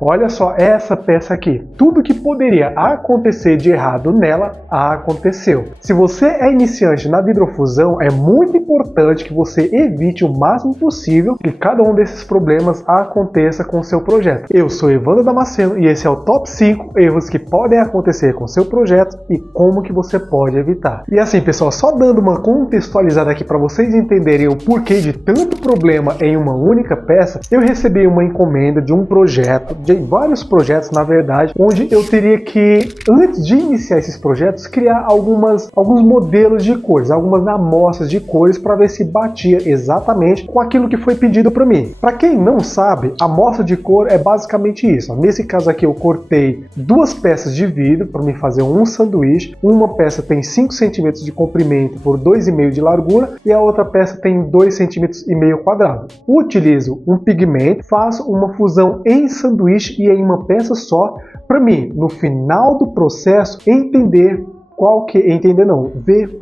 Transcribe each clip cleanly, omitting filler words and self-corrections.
Olha só essa peça aqui. Tudo que poderia acontecer de errado nela, aconteceu. Se você é iniciante na vidrofusão, é muito importante que você evite o máximo possível que cada um desses problemas aconteça com o seu projeto. Eu sou Evandro Damasceno e esse é o Top 5 erros que podem acontecer com o seu projeto e como que você pode evitar. E assim, pessoal, só dando uma contextualizada aqui para vocês entenderem o porquê de tanto problema em uma única peça, eu recebi uma encomenda de um projeto, de vários projetos na verdade, onde eu teria que, antes de iniciar esses projetos, criar alguns modelos de cores, algumas amostras de cores para ver se batia exatamente com aquilo que foi pedido para mim. Para quem não sabe, a amostra de cor é basicamente isso. Nesse caso aqui eu cortei duas peças de vidro para me fazer um sanduíche. Uma peça tem 5 centímetros de comprimento por 2,5 de largura e a outra peça tem 2,5 centímetros quadrado. Utilizo um pigmento, faço uma fusão em sanduíche e em uma peça só, para mim, no final do processo, ver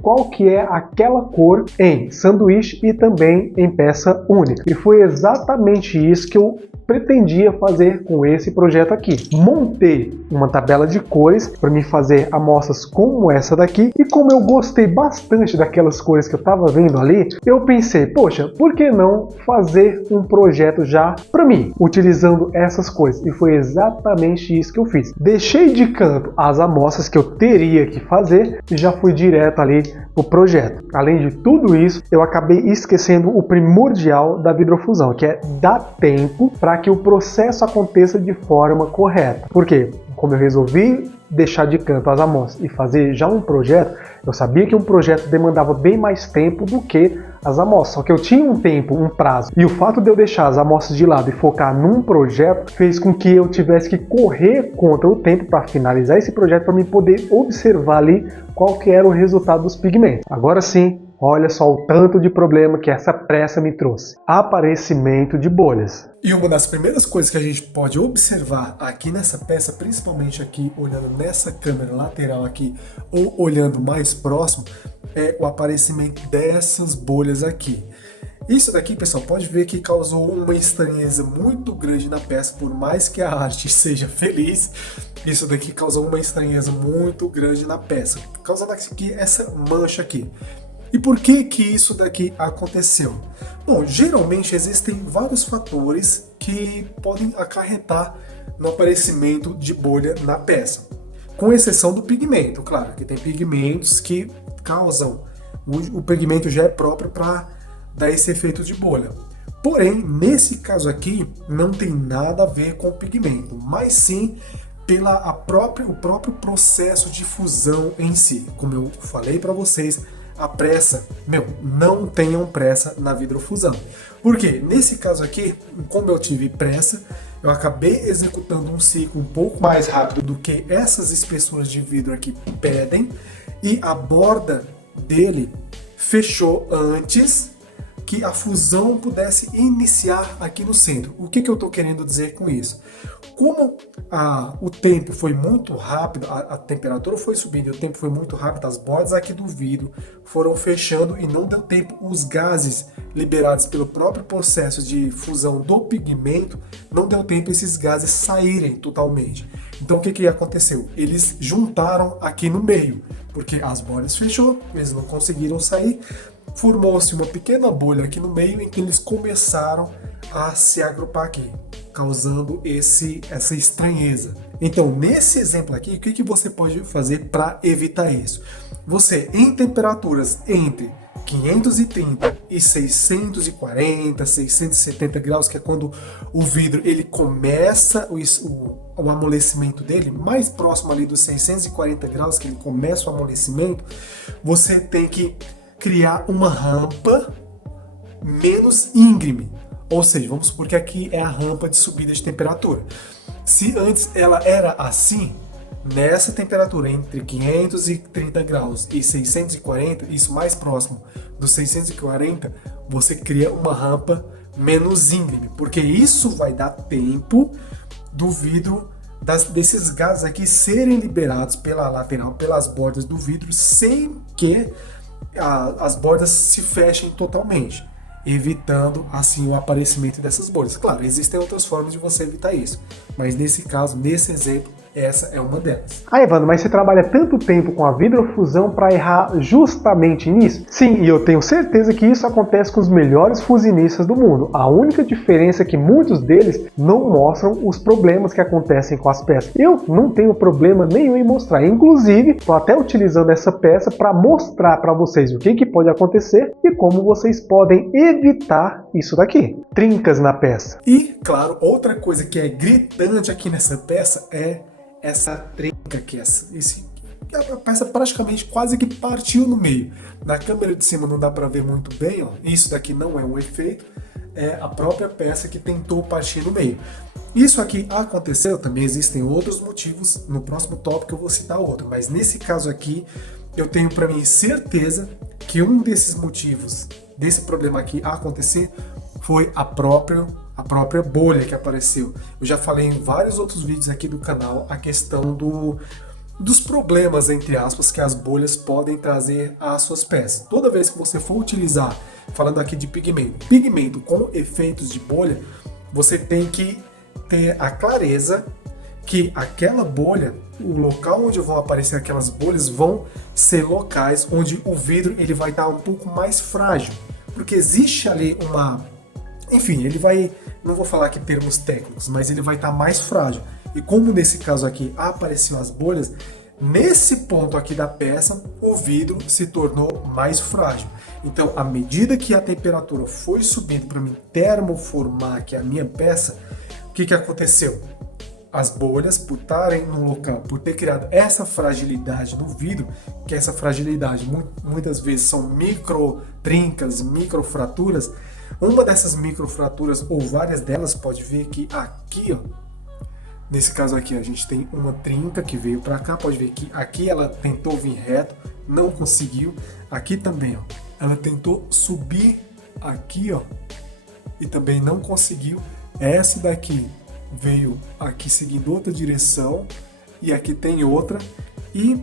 qual que é aquela cor em sanduíche e também em peça única. E foi exatamente isso que eu pretendia fazer com esse projeto aqui. Montei uma tabela de cores para me fazer amostras como essa daqui, e como eu gostei bastante daquelas cores que eu estava vendo ali, eu pensei, poxa, por que não fazer um projeto já para mim, utilizando essas cores? E foi exatamente isso que eu fiz. Deixei de canto as amostras que eu teria que fazer e já fui direto ali pro projeto. Além de tudo isso, eu acabei esquecendo o primordial da vidrofusão, que é dar tempo para que o processo aconteça de forma correta. Por quê? Como eu resolvi deixar de canto as amostras e fazer já um projeto, eu sabia que um projeto demandava bem mais tempo do que as amostras, só que eu tinha um tempo, um prazo, e o fato de eu deixar as amostras de lado e focar num projeto fez com que eu tivesse que correr contra o tempo para finalizar esse projeto, para me poder observar ali qual que era o resultado dos pigmentos. Agora sim, olha só o tanto de problema que essa pressa me trouxe. Aparecimento de bolhas. E uma das primeiras coisas que a gente pode observar aqui nessa peça, principalmente aqui olhando nessa câmera lateral aqui ou olhando mais próximo, é o aparecimento dessas bolhas aqui. Isso daqui, pessoal, pode ver que causou uma estranheza muito grande na peça, por mais que a arte seja feliz, isso daqui causou uma estranheza muito grande na peça, causando aqui essa mancha aqui. E por que que isso daqui aconteceu? Bom, geralmente existem vários fatores que podem acarretar no aparecimento de bolha na peça, com exceção do pigmento, claro, que tem pigmentos que causam, o pigmento já é próprio para dar esse efeito de bolha. Porém, nesse caso aqui, não tem nada a ver com o pigmento, mas sim o próprio processo de fusão em si. Como eu falei para vocês, a pressa, não tenham pressa na vidrofusão. Porque nesse caso aqui, como eu tive pressa, eu acabei executando um ciclo um pouco mais rápido do que essas espessuras de vidro aqui pedem, e a borda dele fechou antes que a fusão pudesse iniciar aqui no centro. O que eu estou querendo dizer com isso? Como o tempo foi muito rápido, a temperatura foi subindo e o tempo foi muito rápido, as bordas aqui do vidro foram fechando e não deu tempo, os gases liberados pelo próprio processo de fusão do pigmento, não deu tempo esses gases saírem totalmente. Então o que aconteceu? Eles juntaram aqui no meio, porque as bordas fechou, eles não conseguiram sair, formou-se uma pequena bolha aqui no meio em que eles começaram a se agrupar aqui, causando essa estranheza. Então, nesse exemplo aqui, o que você pode fazer para evitar isso? Você, em temperaturas entre 530 e 640, 670 graus, que é quando o vidro ele começa o amolecimento dele, mais próximo ali dos 640 graus, que ele começa o amolecimento, você tem que criar uma rampa menos íngreme. Ou seja, vamos supor que aqui é a rampa de subida de temperatura. Se antes ela era assim, nessa temperatura entre 530 graus e 640, isso mais próximo dos 640, você cria uma rampa menos íngreme, porque isso vai dar tempo do vidro, desses gases aqui serem liberados pela lateral, pelas bordas do vidro, sem que as bordas se fechem totalmente. evitando assim o aparecimento dessas bolhas. Claro, existem outras formas de você evitar isso, mas nesse caso, nesse exemplo, essa é uma delas. Ah, Evandro, mas você trabalha tanto tempo com a vidrofusão para errar justamente nisso? Sim, e eu tenho certeza que isso acontece com os melhores fuzinistas do mundo. A única diferença é que muitos deles não mostram os problemas que acontecem com as peças. Eu não tenho problema nenhum em mostrar. Inclusive, estou até utilizando essa peça para mostrar para vocês o que pode acontecer e como vocês podem evitar isso daqui. Trincas na peça. E, claro, outra coisa que é gritante aqui nessa peça é essa trinca aqui, a peça praticamente quase que partiu no meio. Na câmera de cima não dá para ver muito bem, ó. Isso daqui não é um efeito, é a própria peça que tentou partir no meio. Isso aqui aconteceu, também existem outros motivos, no próximo tópico eu vou citar outro, mas nesse caso aqui eu tenho para mim certeza que um desses motivos desse problema aqui acontecer foi a própria bolha que apareceu. Eu já falei em vários outros vídeos aqui do canal a questão dos problemas, entre aspas, que as bolhas podem trazer às suas peças. Toda vez que você for utilizar, falando aqui de pigmento com efeitos de bolha, você tem que ter a clareza que aquela bolha, o local onde vão aparecer aquelas bolhas vão ser locais onde o vidro ele vai estar um pouco mais frágil, porque existe ali enfim, ele vai, não vou falar aqui termos técnicos, mas ele vai estar mais frágil. E como nesse caso aqui apareciam as bolhas, nesse ponto aqui da peça, o vidro se tornou mais frágil. Então, à medida que a temperatura foi subindo para me termoformar aqui a minha peça, o que aconteceu? As bolhas, por estarem no local, por ter criado essa fragilidade no vidro, que essa fragilidade muitas vezes são micro trincas, micro fraturas. Uma dessas microfraturas, ou várias delas, pode ver que aqui, ó, nesse caso aqui, a gente tem uma trinca que veio para cá, pode ver que aqui ela tentou vir reto, não conseguiu. Aqui também, ó, ela tentou subir aqui, ó, e também não conseguiu. Essa daqui veio aqui seguindo outra direção, e aqui tem outra, e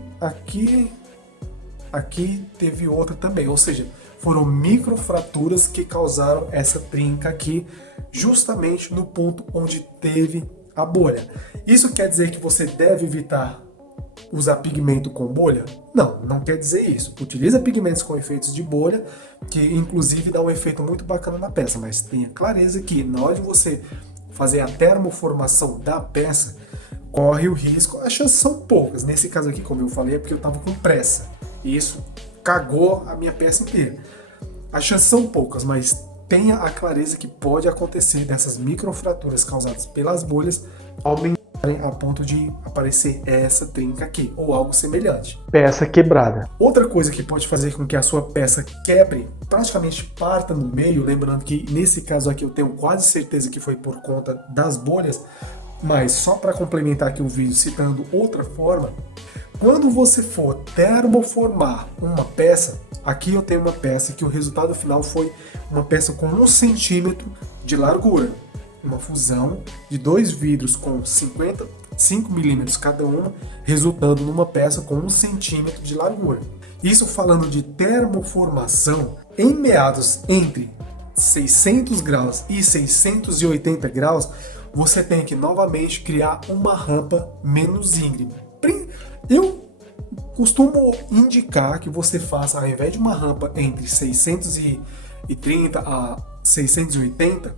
aqui teve outra também, ou seja, foram microfraturas que causaram essa trinca aqui, justamente no ponto onde teve a bolha. Isso quer dizer que você deve evitar usar pigmento com bolha? Não, não quer dizer isso. Utiliza pigmentos com efeitos de bolha, que inclusive dá um efeito muito bacana na peça, mas tenha clareza que na hora de você fazer a termoformação da peça, corre o risco, as chances são poucas. Nesse caso aqui, como eu falei, é porque eu estava com pressa. E isso cagou a minha peça inteira. As chances são poucas, mas tenha a clareza que pode acontecer dessas microfraturas causadas pelas bolhas aumentarem a ponto de aparecer essa trinca aqui, ou algo semelhante. Peça quebrada. Outra coisa que pode fazer com que a sua peça quebre, praticamente parta no meio, lembrando que nesse caso aqui eu tenho quase certeza que foi por conta das bolhas, mas só para complementar aqui o vídeo citando outra forma, quando você for termoformar uma peça, aqui eu tenho uma peça que o resultado final foi uma peça com 1 centímetro de largura. Uma fusão de 2 vidros com 55 milímetros cada uma, resultando numa peça com 1 centímetro de largura. Isso falando de termoformação, em meados entre 600 graus e 680 graus, você tem que novamente criar uma rampa menos íngreme. Eu costumo indicar que você faça, ao invés de uma rampa entre 630 a 680,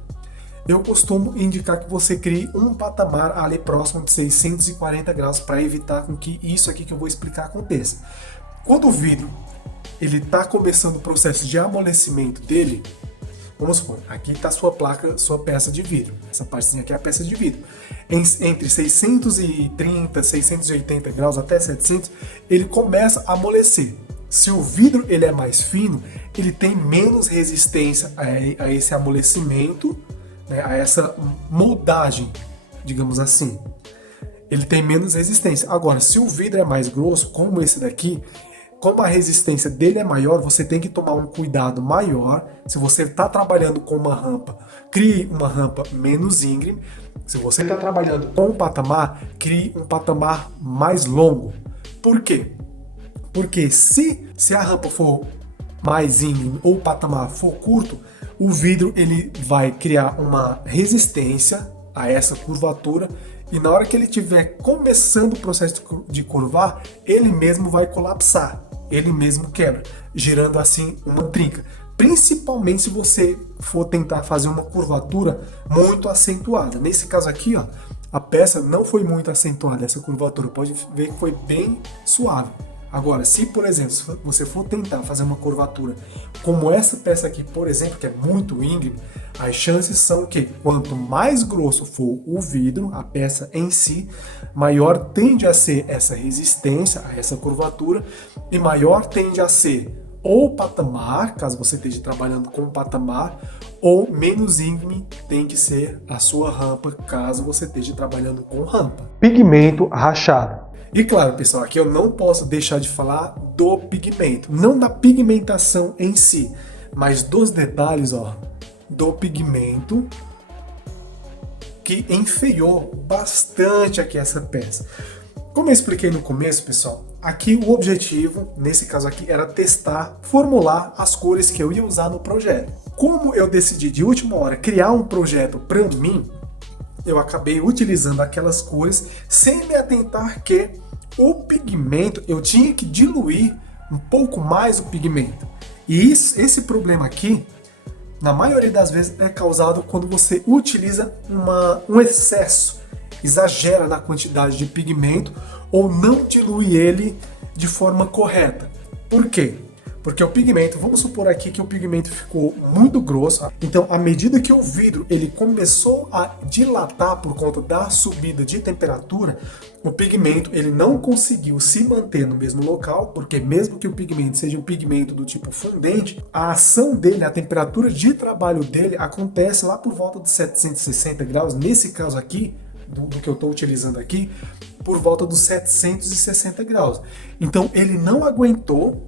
eu costumo indicar que você crie um patamar ali próximo de 640 graus para evitar com que isso aqui que eu vou explicar aconteça. Quando o vidro ele está começando o processo de amolecimento dele, vamos supor, aqui está sua placa, sua peça de vidro. Essa partezinha aqui é a peça de vidro. Entre 630, 680 graus até 700, ele começa a amolecer. Se o vidro ele é mais fino, ele tem menos resistência a esse amolecimento, né, a essa moldagem, digamos assim. Ele tem menos resistência. Agora, se o vidro é mais grosso, como esse daqui, como a resistência dele é maior, você tem que tomar um cuidado maior. Se você está trabalhando com uma rampa, crie uma rampa menos íngreme. Se você está trabalhando com um patamar, crie um patamar mais longo. Por quê? Porque se a rampa for mais íngreme ou o patamar for curto, o vidro ele vai criar uma resistência a essa curvatura e na hora que ele estiver começando o processo de curvar, ele mesmo vai colapsar, ele mesmo quebra, gerando assim uma trinca. Principalmente se você for tentar fazer uma curvatura muito acentuada. Nesse caso aqui, ó, a peça não foi muito acentuada, essa curvatura, pode ver que foi bem suave. Agora, se por exemplo, se você for tentar fazer uma curvatura como essa peça aqui, por exemplo, que é muito íngreme, as chances são que quanto mais grosso for o vidro, a peça em si, maior tende a ser essa resistência a essa curvatura e maior tende a ser ou patamar, caso você esteja trabalhando com patamar, ou menos íngreme tem que ser a sua rampa, caso você esteja trabalhando com rampa. Pigmento rachado. E claro, pessoal, aqui eu não posso deixar de falar do pigmento, não da pigmentação em si, mas dos detalhes, ó, do pigmento que enfeiou bastante aqui essa peça. Como eu expliquei no começo, pessoal, aqui o objetivo, nesse caso aqui, era testar, formular as cores que eu ia usar no projeto. Como eu decidi de última hora criar um projeto para mim, eu acabei utilizando aquelas cores sem me atentar que o pigmento, eu tinha que diluir um pouco mais o pigmento. E esse problema aqui, na maioria das vezes, é causado quando você utiliza um excesso, exagera na quantidade de pigmento ou não dilui ele de forma correta. Por quê? Porque o pigmento, vamos supor aqui que o pigmento ficou muito grosso, então à medida que o vidro ele começou a dilatar por conta da subida de temperatura, o pigmento ele não conseguiu se manter no mesmo local, porque mesmo que o pigmento seja um pigmento do tipo fundente, a ação dele, a temperatura de trabalho dele acontece lá por volta de 760 graus, nesse caso aqui, do que eu estou utilizando aqui, por volta dos 760 graus. Então ele não aguentou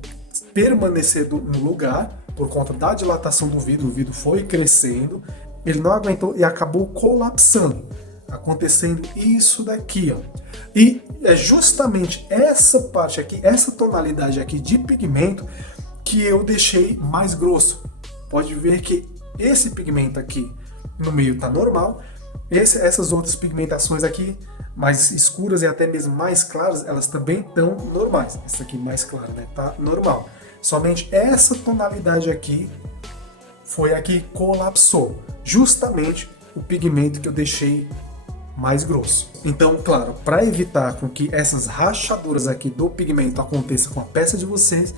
permanecer no lugar por conta da dilatação do vidro, o vidro foi crescendo, ele não aguentou e acabou colapsando, acontecendo isso daqui, ó. E é justamente essa parte aqui, essa tonalidade aqui de pigmento que eu deixei mais grosso. Pode ver que esse pigmento aqui no meio tá normal, essas outras pigmentações aqui mais escuras e até mesmo mais claras, elas também estão normais. Essa aqui mais clara, né? Tá normal. Somente essa tonalidade aqui foi a que colapsou. Justamente o pigmento que eu deixei mais grosso. Então, claro, para evitar com que essas rachaduras aqui do pigmento aconteçam com a peça de vocês,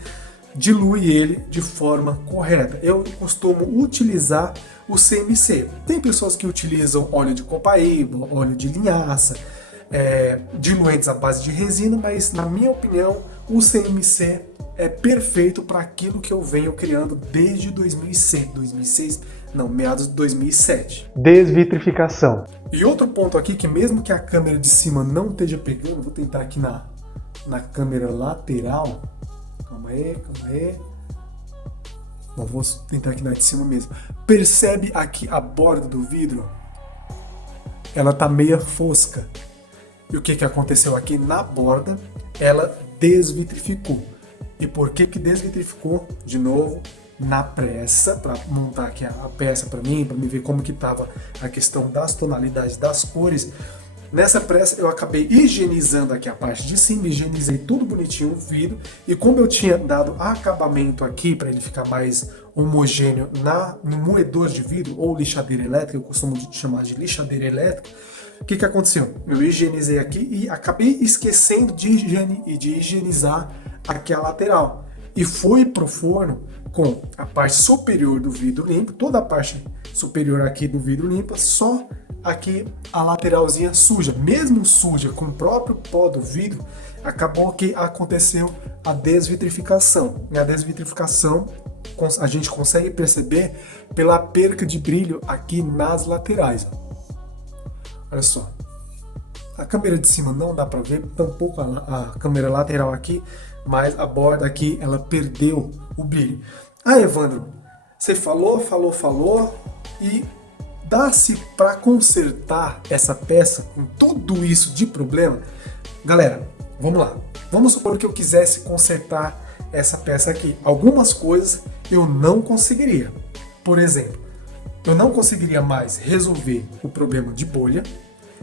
dilui ele de forma correta. Eu costumo utilizar o CMC. Tem pessoas que utilizam óleo de copaíba, óleo de linhaça, diluentes à base de resina, mas na minha opinião o CMC é perfeito para aquilo que eu venho criando desde 2006, meados de 2007. Desvitrificação. E outro ponto aqui que mesmo que a câmera de cima não esteja pegando, vou tentar aqui na câmera lateral. Calma aí. Não, vou tentar aqui na de cima mesmo. Percebe aqui a borda do vidro? Ela tá meia fosca. E o que aconteceu aqui na borda? Ela desvitrificou. E por que desvitrificou? De novo, na pressa, para montar aqui a peça para mim ver como que estava a questão das tonalidades das cores. Nessa pressa eu acabei higienizando aqui a parte de cima, higienizei tudo bonitinho o vidro, e como eu tinha dado acabamento aqui para ele ficar mais homogêneo no moedor de vidro ou lixadeira elétrica, eu costumo chamar de lixadeira elétrica, o que aconteceu? Eu higienizei aqui e acabei esquecendo de higienizar aqui a lateral. E fui pro forno com a parte superior do vidro limpo, toda a parte superior aqui do vidro limpa, só aqui a lateralzinha suja. Mesmo suja com o próprio pó do vidro, acabou que aconteceu a desvitrificação. E a desvitrificação a gente consegue perceber pela perca de brilho aqui nas laterais. Olha só, a câmera de cima não dá para ver, tampouco a câmera lateral aqui, mas a borda aqui, ela perdeu o brilho. Ah, Evandro, você falou e dá-se para consertar essa peça com tudo isso de problema? Galera, vamos lá. Vamos supor que eu quisesse consertar essa peça aqui. Algumas coisas eu não conseguiria. Por exemplo, eu não conseguiria mais resolver o problema de bolha,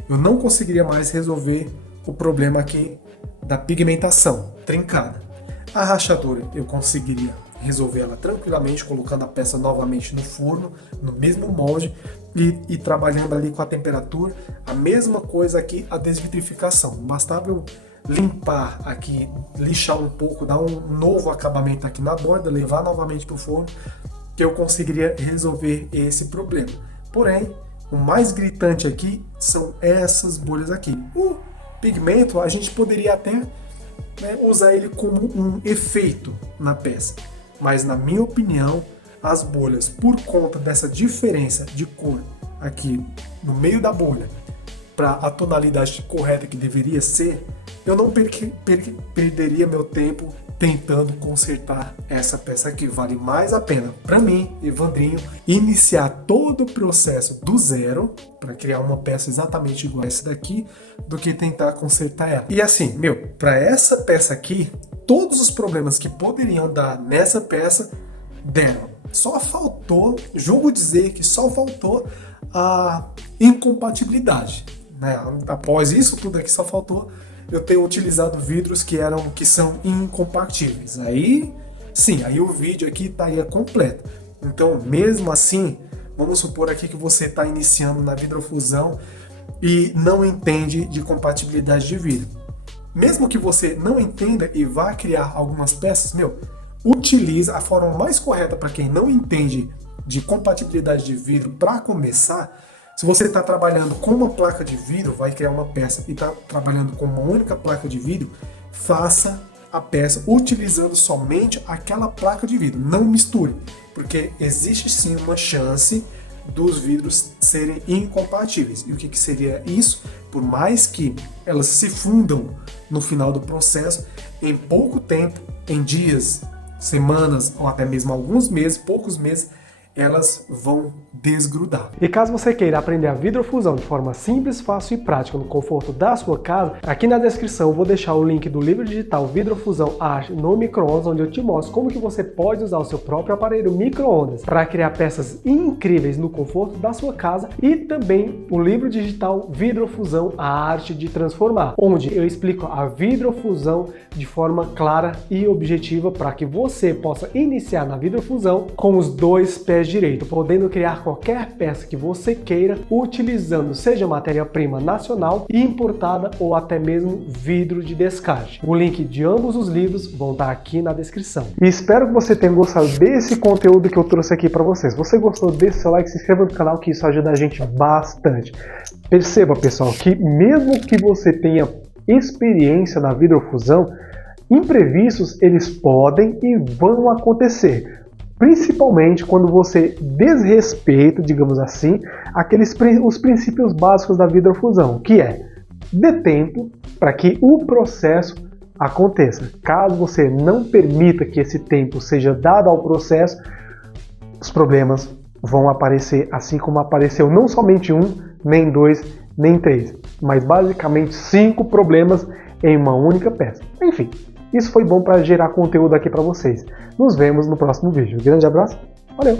eu não conseguiria mais resolver o problema aqui da pigmentação trincada. A rachadura eu conseguiria resolver ela tranquilamente, colocando a peça novamente no forno, no mesmo molde e trabalhando ali com a temperatura. A mesma coisa aqui, a desvitrificação. Bastava eu limpar aqui, lixar um pouco, dar um novo acabamento aqui na borda, levar novamente para o forno, que eu conseguiria resolver esse problema. Porém, o mais gritante aqui são essas bolhas aqui. O pigmento, a gente poderia até usar ele como um efeito na peça. Mas, na minha opinião, as bolhas, por conta dessa diferença de cor aqui no meio da bolha, para a tonalidade correta que deveria ser, eu não perderia meu tempo tentando consertar essa peça aqui. Vale mais a pena para mim, Evandrinho, iniciar todo o processo do zero para criar uma peça exatamente igual a essa daqui, do que tentar consertar ela. E assim, para essa peça aqui, todos os problemas que poderiam dar nessa peça deram. Só faltou, julgo dizer que só faltou a incompatibilidade, né? Após isso tudo aqui, só faltou eu ter utilizado vidros que são incompatíveis. Aí sim, aí o vídeo aqui estaria completo. Então, mesmo assim, vamos supor aqui que você está iniciando na vidrofusão e não entende de compatibilidade de vidro. Mesmo que você não entenda e vá criar algumas peças, utiliza a forma mais correta para quem não entende de compatibilidade de vidro para começar. Se você está trabalhando com uma placa de vidro, vai criar uma peça e está trabalhando com uma única placa de vidro, faça a peça utilizando somente aquela placa de vidro. Não misture, porque existe sim uma chance dos vidros serem incompatíveis. E o que seria isso? Por mais que elas se fundam no final do processo, em pouco tempo, em dias, semanas ou até mesmo alguns meses, poucos meses, elas vão desgrudar. E caso você queira aprender a vidrofusão de forma simples, fácil e prática no conforto da sua casa, aqui na descrição eu vou deixar o link do livro digital Vidrofusão Arte no Micro-ondas, onde eu te mostro como que você pode usar o seu próprio aparelho micro-ondas para criar peças incríveis no conforto da sua casa, e também o livro digital Vidrofusão, a Arte de Transformar, onde eu explico a vidrofusão de forma clara e objetiva para que você possa iniciar na vidrofusão com os dois pés direito, podendo criar qualquer peça que você queira, utilizando seja matéria-prima nacional e importada ou até mesmo vidro de descarte. O link de ambos os livros vão estar aqui na descrição. E espero que você tenha gostado desse conteúdo que eu trouxe aqui para vocês. Se você gostou, deixe seu like, se inscreva no canal, que isso ajuda a gente bastante. Perceba, pessoal, que mesmo que você tenha experiência na vidrofusão, imprevistos eles podem e vão acontecer. Principalmente quando você desrespeita, digamos assim, os princípios básicos da vidrofusão, que é dê tempo para que o processo aconteça. Caso você não permita que esse tempo seja dado ao processo, os problemas vão aparecer, assim como apareceu não somente um, nem dois, nem três, mas basicamente 5 problemas em uma única peça. Enfim, isso foi bom para gerar conteúdo aqui para vocês. Nos vemos no próximo vídeo. Grande abraço, valeu!